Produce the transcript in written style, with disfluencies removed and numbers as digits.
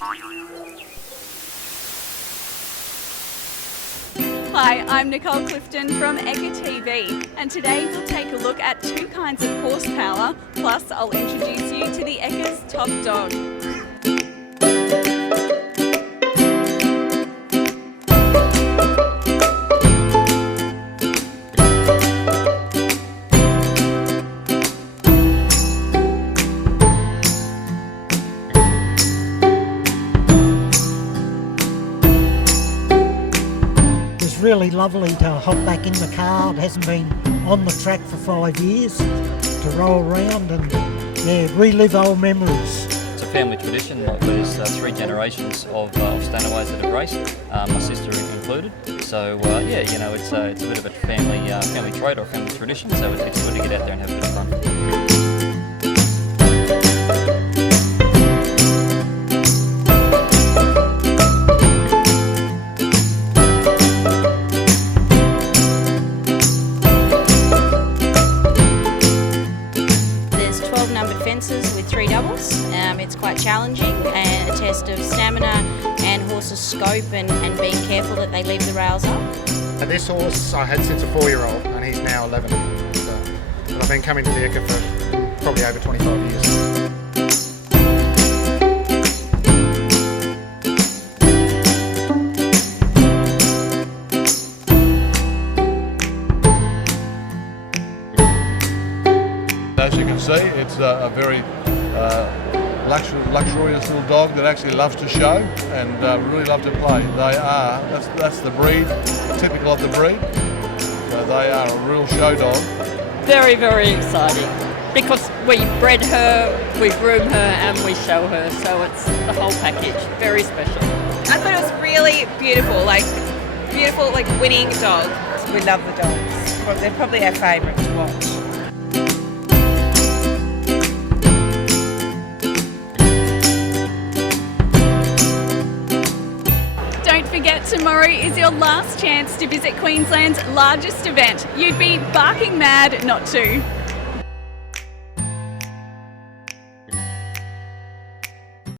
Hi, I'm Nicole Clifton from Ekka TV, and today we'll take a look at two kinds of horsepower, plus I'll introduce you to the Ekka's top dog. Really lovely to hop back in the car. It hasn't been on the track for 5 years, to roll around and relive old memories. It's a family tradition. Like there's 3 generations of Stanaways that have raced, my sister included. So it's a bit of a family trait or family tradition. So it's good to get out there and have a bit of fun. With 3 doubles. It's quite challenging and a test of stamina and horse's scope and being careful that they leave the rails up. And this horse I had since a 4-year-old and he's now 11. But I've been coming to the Ekka for probably over 25 years. As you can see, it's a very luxurious little dog that actually loves to show and really love to play. That's the breed, typical of the breed. So they are a real show dog. Very, very exciting because we bred her, we groom her and we show her, so it's the whole package. Very special. I thought it was really beautiful, like winning dog. We love the dogs. Well, they're probably our favourite to watch. Don't forget, tomorrow is your last chance to visit Queensland's largest event. You'd be barking mad not to.